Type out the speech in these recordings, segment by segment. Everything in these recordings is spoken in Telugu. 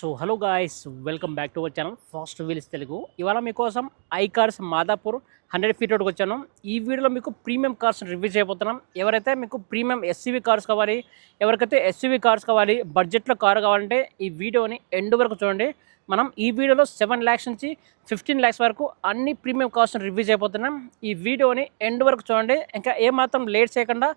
So hello guys, welcome back to our channel fast wheels Telugu. ఇవాళ మీకోసం ఐ కార్స్ మాదాపూర్ 100 ఫీట్ రోడ్కి వచ్చాను. ఈ వీడియోలో మీకు ప్రీమియం కార్స్ రివ్యూ చేయబోతున్నాం. ఎవరైతే మీకు ప్రీమియం ఎస్యూవీ కార్స్ కావాలి, ఎవరికైతే ఎస్యూవీ కార్స్ కావాలి, బడ్జెట్లో కారు కావాలంటే ఈ వీడియోని ఎండ్ వరకు చూడండి. మనం ఈ వీడియోలో 7 lakhs నుంచి 15 lakhs వరకు అన్ని ప్రీమియం కార్స్ని రివ్యూ చేయబోతున్నాం. ఈ వీడియోని ఎండ్ వరకు చూడండి. ఇంకా ఏమాత్రం లేట్ చేయకుండా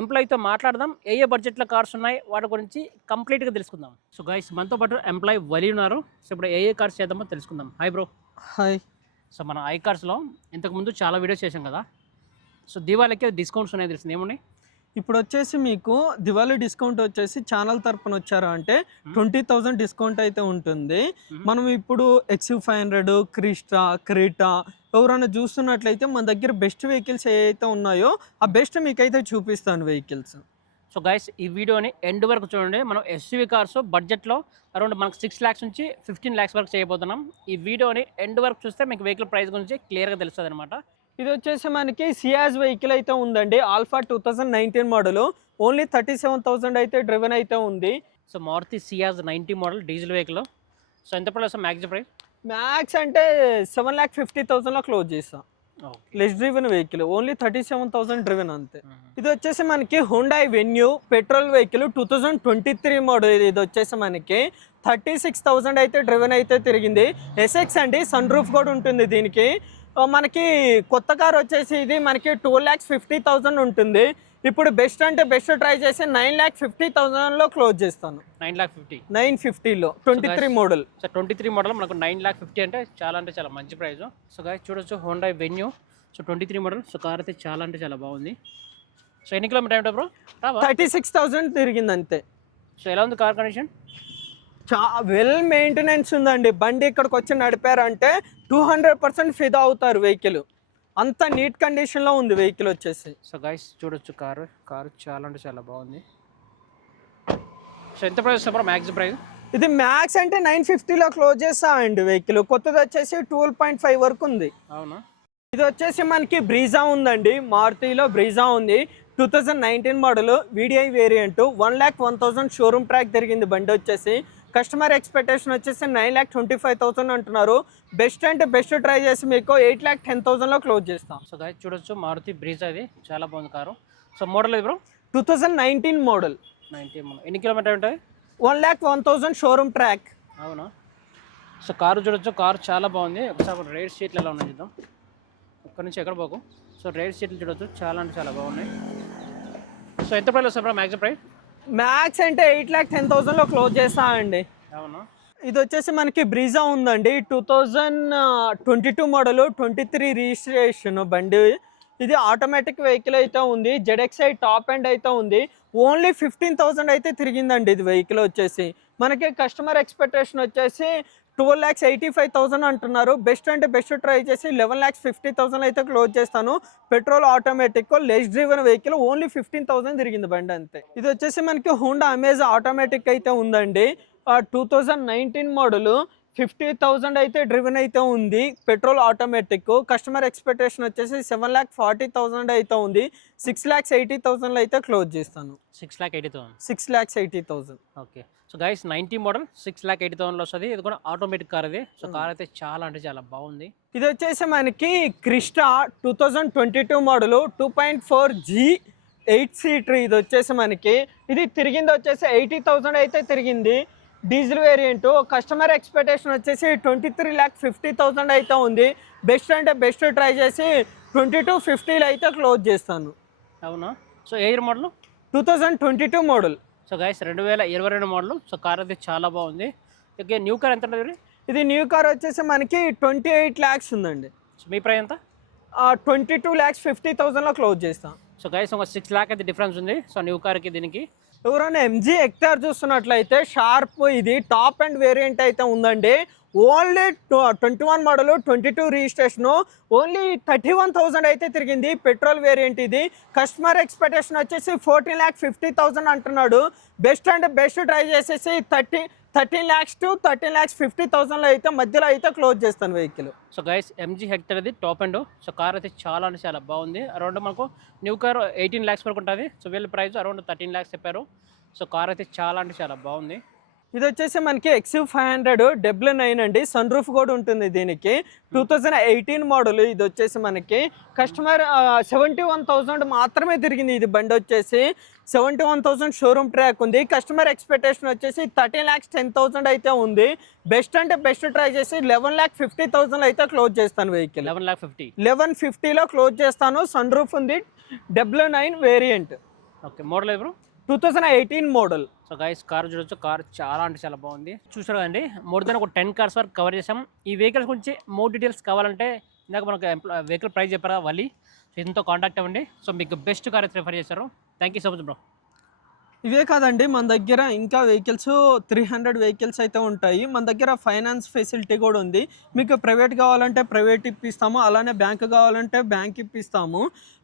ఎంప్లాయీతో మాట్లాడదాం. ఏ బడ్జెట్లో కార్స్ ఉన్నాయి వాటి గురించి కంప్లీట్గా తెలుసుకుందాం. సో గైస్, మనతో పాటు ఎంప్లాయీ వలి ఉన్నారు. సో ఇప్పుడు ఏ కార్స్ చేద్దామో తెలుసుకుందాం. Hi bro. హాయ్. సో మన ఐ కార్స్లో ఇంతకుముందు చాలా వీడియోస్ చేసాం కదా. సో దీవాళికి డిస్కౌంట్స్ ఉన్నాయి తెలిసింది, ఏమున్నాయి? ఇప్పుడు వచ్చేసి మీకు దివాళీ డిస్కౌంట్ వచ్చేసి ఛానల్ తరపున వచ్చారు అంటే 20,000 డిస్కౌంట్ అయితే ఉంటుంది. మనం ఇప్పుడు XU500, క్రీటా ఎవరైనా చూస్తున్నట్లయితే మన దగ్గర బెస్ట్ వెహికల్స్ ఏవైతే ఉన్నాయో ఆ బెస్ట్ మీకైతే చూపిస్తాను వెహికల్స్. సో గైస్, ఈ వీడియోని ఎండ్ వరకు చూడండి. మనం ఎస్యూవీ కార్స్ బడ్జెట్లో అరౌండ్ మనకు 6 lakhs నుంచి 15 lakhs వరకు చేయబోతున్నాం. ఈ వీడియోని ఎండ్ వరకు చూస్తే మీకు వెహికల్ ప్రైస్ గురించి క్లియర్గా తెలుస్తుంది అనమాట. ఇది వచ్చేసి మనకి సియాజ్ వెహికల్ అయితే ఉందండి. Alpha 2019 model. ఓన్లీ 37,000 అయితే డ్రివెన్ అయితే ఉంది. So Maruti Ciaz 90 model diesel vehicle. So ఎంత ప్రైస్ మ్యాక్స్ ప్రైస్? మ్యాక్స్ అంటే 7,50,000లో క్లోజ్ చేస్తాం. Less driven vehicle, only 37,000 driven అంతే. ఇది వచ్చేసి మనకి Hyundai Venue petrol vehicle 2023 model. ఇది వచ్చేసి మనకి 36,000 అయితే డ్రివెన్ అయితే తిరిగింది. SX అండి, సన్ రూఫ్ కూడా ఉంటుంది దీనికి. మనకి కొత్త కార్ వచ్చేసి ఇది మనకి 2,50,000 ఉంటుంది. ఇప్పుడు బెస్ట్ అంటే బెస్ట్ ట్రై చేసి 9,50,000లో క్లోజ్ చేస్తాను. 9,50లో 23 మోడల్. సో 23 మోడల్ మనకు 9,50,000 అంటే చాలా మంచి ప్రైస్. సో గాయస్ చూడొచ్చు, Honda venue. So 23 model. So car అయితే చాలా బాగుంది. సో ఎన్ని కిలోమీటర్ ఏమిటో బ్రో? 36,000 తిరిగింది అంతే. సో ఎలా ఉంది కార్ కండిషన్? వెల్ మెయింటెనెన్స్ ఉందండి. బండి ఇక్కడికి వచ్చి నడిపారంటే 200% ఫిదా అవుతారు వెహికల్. అంత నీట్ కండిషన్లో ఉంది వెహికల్ వచ్చేసి. సో గైస్ చూడొచ్చు, కారు చాలా బాగుంది. సో ఎంత ప్రైస్ బ్రో మ్యాక్స్ ప్రైస్? ఇది మ్యాక్స్ అంటే 950లో క్లోజ్ చేస్తా అండి వెహికల్. కొత్తది వచ్చేసి 12.5 వరకు ఉంది. అవునా? ఇది వచ్చేసి మనకి బ్రీజా ఉందండి. మారుతిలో బ్రీజా ఉంది. 2019 model VDI variant. 1,01,000 showroom track తిరిగింది బండి వచ్చేసి. కస్టమర్ ఎక్స్పెక్టేషన్ వచ్చేసి 9,25,000 అంటున్నారు. బెస్ట్ అంటే బెస్ట్ ట్రై చేసి మీకు 8,10,000లో క్లోజ్ చేస్తాం. సో గైస్ చూడొచ్చు, మారుతి బ్రీజా ఇది చాలా బాగుంది కారు. సో మోడల్ ఇది బ్రో 2019 మోడల్. 19 మోడల్. ఎన్ని కిలోమీటర్ ఉంటుంది? 1,01,000 షోరూమ్ ట్రాక్. అవునా? సో కారు చూడొచ్చు, కారు చాలా బాగుంది. ఒకసారి రేర్ సీట్లు ఎలా ఉన్నాయి చూద్దాం. ఇక్కడ నుంచి ఎక్కడ పోకు. సో రేర్ సీట్లు చూడొచ్చు, చాలా బాగున్నాయి. సో ఎంత ప్రైస్ వస్తుంది బ్రో మ్యాక్స్ ప్రైస్? మ్యాక్స్ అంటే 8,10,000లో క్లోజ్ చేస్తా అండి. అవునా? ఇది వచ్చేసి మనకి బ్రీజా ఉందండి. 2022 మోడల్, 23 రిజిస్ట్రేషన్ బండి. ఇది ఆటోమేటిక్ వెహికల్ అయితే ఉంది. ZXi టాప్ ఎండ్ అయితే ఉంది. ఓన్లీ 15,000 అయితే తిరిగిందండి ఇది వెహికల్ వచ్చేసి. మనకి కస్టమర్ ఎక్స్పెక్టేషన్ వచ్చేసి 12,85,000 అంటున్నారు. బెస్ట్ అంటే బెస్ట్ ట్రై చేసి 11,50,000 అయితే క్లోజ్ చేస్తాను. Petrol automatic less driven vehicle. Only 15,000 తిరిగింది బండి అంతే. ఇది వచ్చేసి మనకి హోండా అమేజ్ ఆటోమేటిక్ అయితే ఉందండి. 2019 మోడల్. 50,000 అయితే డ్రివెన్ అయితే ఉంది. Petrol automatic. కస్టమర్ ఎక్స్పెక్టేషన్ వచ్చేసి 7,40,000 అయితే ఉంది. 6,80,000లో అయితే క్లోజ్ చేస్తాను. 6,80,000. ఓకే. సో గైస్ 90 మోడల్ 6,80,000లో వస్తుంది. ఇది కూడా ఆటోమేటిక్ కార్ ఇది. సో కార్ అయితే చాలా బాగుంది. ఇది వచ్చేసి మనకి క్రిస్టా 2022 మోడల్ 2.4G 8 సీటర్. ఇది వచ్చేసి మనకి ఇది తిరిగింది వచ్చేసి 80,000 అయితే తిరిగింది. Diesel variant. కస్టమర్ ఎక్స్పెక్టేషన్ వచ్చేసి 23,50,000 అయితే ఉంది. బెస్ట్ అంటే బెస్ట్ ట్రై చేసి 22,50లో అయితే క్లోజ్ చేస్తాను. అవునా? సో ఏ year model? 2022 model. So guys 2022 model. So car అయితే చాలా బాగుంది. ఓకే, న్యూ కార్ ఎంత ఉంటుంది? ఇది న్యూ కార్ వచ్చేసి మనకి 28 lakhs ఉందండి. సో మీ ప్రైస్ ఎంత? 22,50,000లో క్లోజ్ చేస్తాం. సో గైస్ ఒక 6 lakh అయితే డిఫరెన్స్ ఉంది. సో న్యూ కార్కి దీనికి. ఎవరైనా MG హెక్టార్ చూస్తున్నట్లయితే షార్ప్ ఇది టాప్ అండ్ వేరియంట్ అయితే ఉందండి. Only 21 model 22 registration. ఓన్లీ 31,000 అయితే తిరిగింది. పెట్రోల్ వేరియంట్ ఇది. కస్టమర్ ఎక్స్పెక్టేషన్ వచ్చేసి 14,50,000 అంటున్నాడు. బెస్ట్ అంటే బెస్ట్ ట్రై చేసేసి 13 lakhs to 13,50,000లో అయితే మధ్యలో అయితే క్లోజ్ చేస్తాను vehicle. So guys MG hectare అది టాప్ అండ్. సో కార్ అయితే చాలా బాగుంది. అరౌండ్ మనకు న్యూ కార్ 18 lakhs వరకు ఉంటుంది. సో వీళ్ళ ప్రైస్ అరౌండ్ 13 lakhs చెప్పారు. సో కార్ అయితే చాలా బాగుంది. ఇది వచ్చేసి మనకి XU500 W9 అండి, సన్ రూఫ్ కూడా ఉంటుంది దీనికి. 2018 మోడల్ ఇది వచ్చేసి మనకి. కస్టమర్ 71,000 మాత్రమే తిరిగింది ఇది బండి వచ్చేసి. 71,000 షోరూమ్ ట్రాక్ ఉంది. కస్టమర్ ఎక్స్పెక్టేషన్ వచ్చేసి 13,10,000 అయితే ఉంది. బెస్ట్ అంటే బెస్ట్ ట్రై చేసి 11,50,000 అయితే క్లోజ్ చేస్తాను వెహికల్. 11,50లో క్లోజ్ చేస్తాను. సన్ రూఫ్ ఉంది, W9 వేరియంట్. ఓకే, మోడల్ ఎవరు? 2018 మోడల్. సో గైస్ కార్ చూడొచ్చు, కార్ చాలా అంటే చాలా బాగుంది. చూసారు కదండి, మోర్ దెన్ ఒక 10 కార్స్ వరకు కవర్ చేసాం. ఈ వెహికల్స్ గురించి మోర్ డీటెయిల్స్ కావాలంటే ఇందాక మనకు వెహికల్ ప్రైస్ చెప్పారా వల్లి, సో ఇంతో కాంటాక్ట్ అవ్వండి. సో మీకు బెస్ట్ కార్ అయితే రిఫర్ చేస్తారు. Thank you so much bro. ఇవే కాదండి, మన దగ్గర ఇంకా వెహికల్స్ 300 వెహికల్స్ అయితే ఉంటాయి. మన దగ్గర ఫైనాన్స్ ఫెసిలిటీ కూడా ఉంది. మీకు ప్రైవేట్ కావాలంటే ప్రైవేట్ ఇప్పిస్తాము, అలానే బ్యాంక్ కావాలంటే బ్యాంక్ ఇప్పిస్తాము.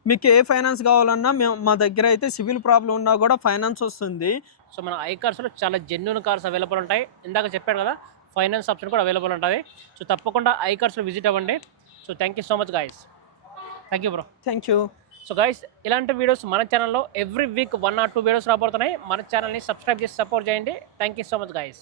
మీకు ఏ ఫైనాన్స్ కావాలన్నా మా దగ్గర అయితే సివిల్ ప్రాబ్లం ఉన్నా కూడా ఫైనాన్స్ వస్తుంది. సో మన ఐ కార్స్లో చాలా జెన్యూన్ కార్స్ అవైలబుల్ ఉంటాయి. ఇందాక చెప్పాను కదా, ఫైనాన్స్ ఆప్షన్ కూడా అవైలబుల్ ఉంటుంది. సో తప్పకుండా ఐ కార్స్లో విజిట్ అవ్వండి. So thank you so much guys. Thank you bro. Thank you. So guys, ఇలాంటి వీడియోస్ మన ఛానల్లో ఎవ్రీ వీక్ 1 or 2 వీడియోస్ రాబోతున్నాయి. మన ఛానల్ని సబ్స్క్రైబ్ చేసి సపోర్ట్ చేయండి. Thank you so much guys.